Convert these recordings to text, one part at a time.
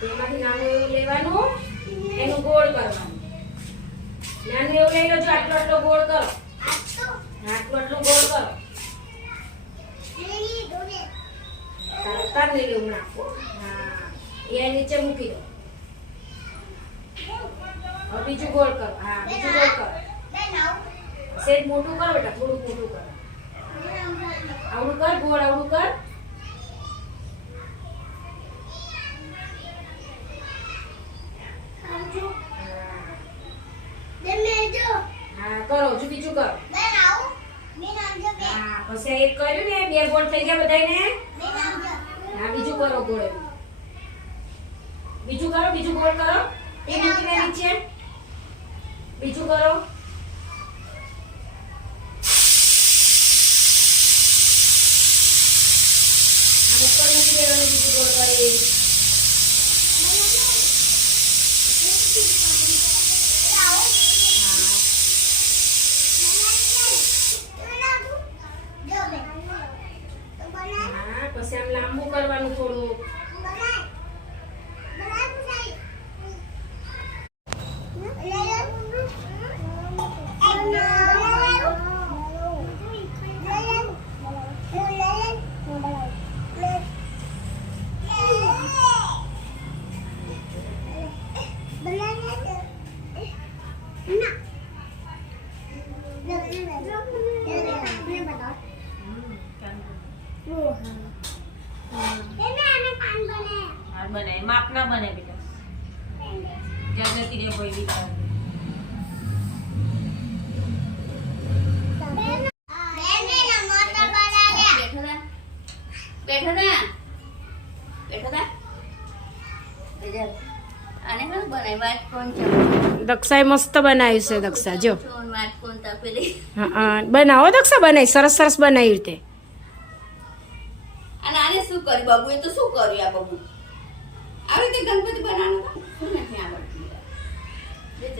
તેમાંથી નાનું એવું લેવાનું, એનું ગોળ કરવાનું. નાનું એવું લઈ લો આટલો ગોળ કરો. આટલો આટલો ગોળ કરો. તાર લેવું હા, એ નીચે મૂકી બીજું ગોળ કરો. હા, બીજું ગોળ કરો. સેજ મોટું કરો બેટા થોડુંક મોટું કર. આવડું કર, ગોળ આવડું કર. કરો હજુ બીજું કરો. હા, પછી એક કર્યું ને, બે ગોળ થઈ ગયા બધાયને? હા, બીજું કરો ગોળ. બીજું કરો, બીજું ગોળ કરો. એ મૂકીને નીચે. બીજું કરો આમ ઉપર મૂકી દેવાનું બીજું ગોળ કરી હા હા પછી આમ લાંબુ કરવાનું થોડું હાર બને માપના બને બેટા. જ્યાં જતી કોઈ બી બેઠો થા બેઠો થા આને શું બનાય વાત કોણ દક્ષાએ મસ્ત બનાવ્યું છે દક્ષા જો. ચોન વાત કોણ તા પેલી હા બનાવો દક્ષા બનાવી સરસ સરસ બનાવી રીતે આને શું કર્યું? બાબુ એ તો શું કર્યું આ બાબુ? આવી રીતે ગણપતિ બનાવવાનો નથી આવડતું?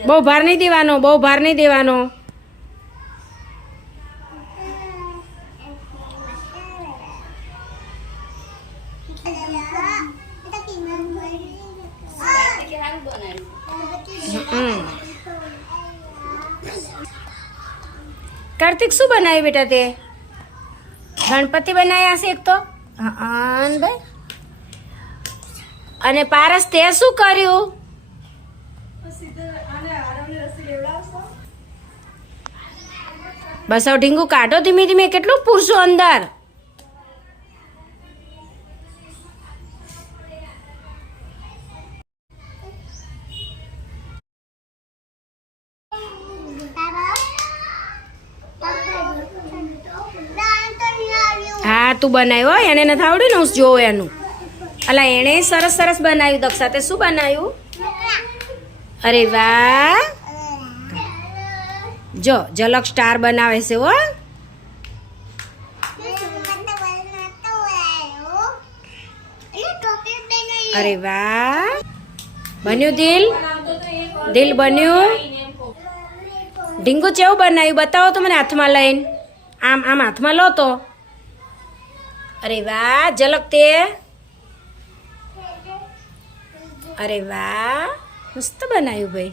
બહુ ભાર નહીં દેવાનો બહુ ભાર નહીં દેવાનો. કાર્તિક શું બનાવ્યું બેટા તે? ગણપતિ બનાવ્યા છે એક તો? ભાઈ. અને પારસ તે શું કર્યું? બસ ઢીંગુ કાઢો ધીમે ધીમે કેટલું પૂરશું અંદર? હા તું બનાવ્યો એને નથી આવડ્યું ને, હું જોઉં એનું. અલા, એણે સરસ સરસ બનાવ્યું દક્ષા. તે શું બનાવ્યું? અરે વાહ! જો, ઝલક સ્ટાર બનાવે છે, હો. અરે વાહ! બન્યું દિલ? દિલ બન્યું? ઢીંગુ ચેવું બનાવ્યું? બતાવો તો મને હાથમાં લઈને. આમ આમ હાથમાં લો તો. અરે વાહ ઝલક તે. અરે વાહ મસ્ત બનાવ્યું ભાઈ.